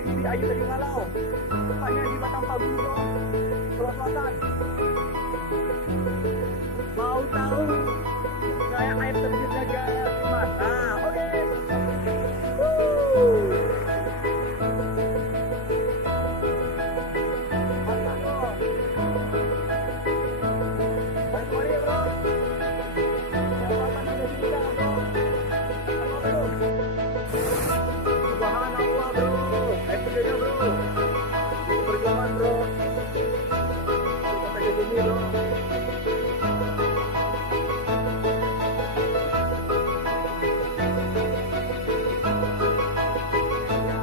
lagi di Ayu Tadi Ngalau. Tepatnya di Batang Pagu, bro. Pulau Selatan. Mau tahu kayak air terjunnya kayak gimana? Oke. Mantap, bro. Baik, mari, bro. Selatan ada juga, bro. Halo, bro. Subhanallah, bro. Air terjunnya, bro. Perjuangan, bro. Kita kayak gini, bro.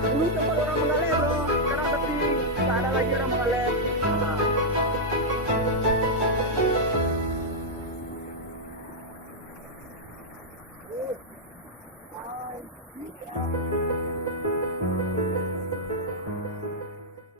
Dulu tempat orang mengalir, bro. Sekarang tapi tak ada lagi orang mengalir. Nah.